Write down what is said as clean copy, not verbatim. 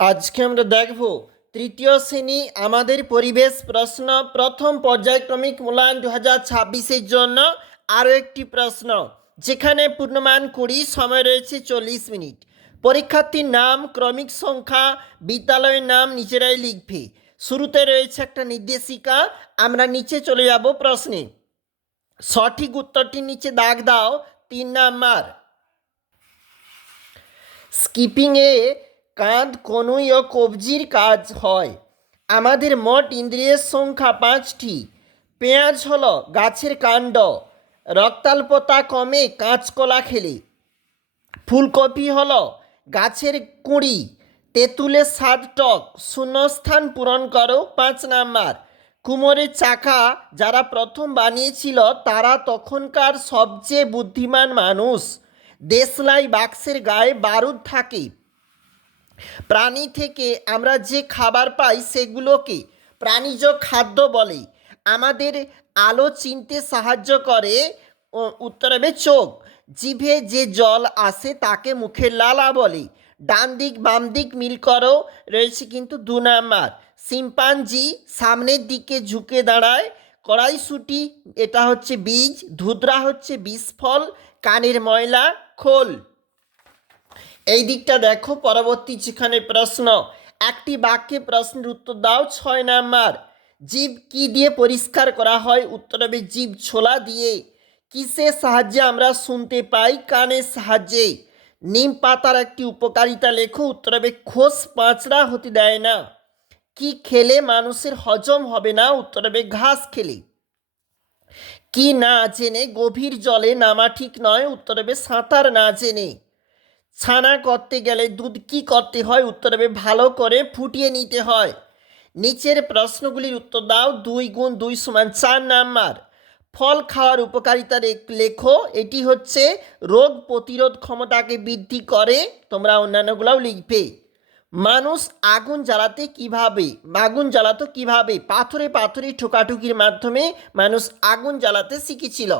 আজকে আমরা দেখব তৃতীয় শ্রেণী আমাদের পরিবেশ প্রশ্ন প্রথম পর্যায়ক্রমিক মূল্যায়ন 2026-এর জন্য আরও একটি প্রশ্ন, যেখানে পূর্ণমান 20, সময় রয়েছে 40 মিনিট। পরীক্ষার্থীর নাম, ক্রমিক সংখ্যা, বিদ্যালয়ের নাম নিজেরাই লিখবে। শুরুতে রয়েছে একটা নির্দেশিকা। আমরা নিচে চলে যাব প্রশ্নে। সঠিক উত্তরটির নিচে দাগ দাও 3 নাম্বার। স্কিপিংয়ে কাঁধ, কনুই ও কবজির কাজ হয়। আমাদের মোট ইন্দ্রিয়ের সংখ্যা 5টি। পেঁয়াজ হলো গাছের কাণ্ড। রক্তাল্পতা কমে কাঁচকলা খেলে। ফুলকপি হলো গাছের কুঁড়ি। তেঁতুলের স্বাদ টক। শূন্যস্থান পূরণ করো 5 নাম্বার। কুমোরের চাকা যারা প্রথম বানিয়েছিল তারা তখনকার সবচেয়ে বুদ্ধিমান মানুষ। দেশলাই বাক্সের গায়ে বারুদ থাকে। প্রাণী থেকে আমরা যে খাবার পাই সেগুলোকে প্রাণীজ খাদ্য বলে। আমাদের আলো চিনতে সাহায্য করে, উত্তর হবে চোখ। জিভে যে জল আসে তাকে মুখের লালা বলে। ডান দিক বাম দিক মিল করো, রয়েছে কিন্তু 2 নাম্বার। শিম্পাঞ্জি সামনের দিকে ঝুঁকে দাঁড়ায়। কড়াইশুঁটি এটা হচ্ছে বীজ। ধুতরা হচ্ছে বিষফল। কানের ময়লা খোল। এই দিকটা দেখো। পরবর্তী যেখানে প্রশ্ন, একটি বাক্যে প্রশ্নের উত্তর দাও 6 নাম্বার। জীব কি দিয়ে পরিষ্কার করা হয়? উত্তর হবে জীব ছোলা দিয়ে। কিসের সাহায্যে আমরা শুনতে পাই? কানের সাহায্যে। নিম পাতার একটি উপকারিতা লেখো। উত্তর হবে খোস পাঁচড়া হতে দেয় না। কি খেলে মানুষের হজম হবে না? উত্তর হবে ঘাস খেলে। কি না জেনে গভীর জলে নামা ঠিক নয়? উত্তর হবে সাঁতার না জেনে। ছানা করতে গেলে দুধ কি করতে হয়? উত্তর হবে ভালো করে ফুটিয়ে নিতে হয়। নিচের প্রশ্নগুলির উত্তর দাও। 2 × 2 = 4 নাম্বার। ফল খাওয়ার উপকারিতা লেখো। এটি হচ্ছে রোগ প্রতিরোধ ক্ষমতাকে বৃদ্ধি করে। তোমরা অন্যান্যগুলোও লিখবে। মানুষ আগুন জ্বালাতো কিভাবে? পাথরে পাথরে ঠোকাঠুকির মাধ্যমে মানুষ আগুন জ্বালাতে শিখেছিল।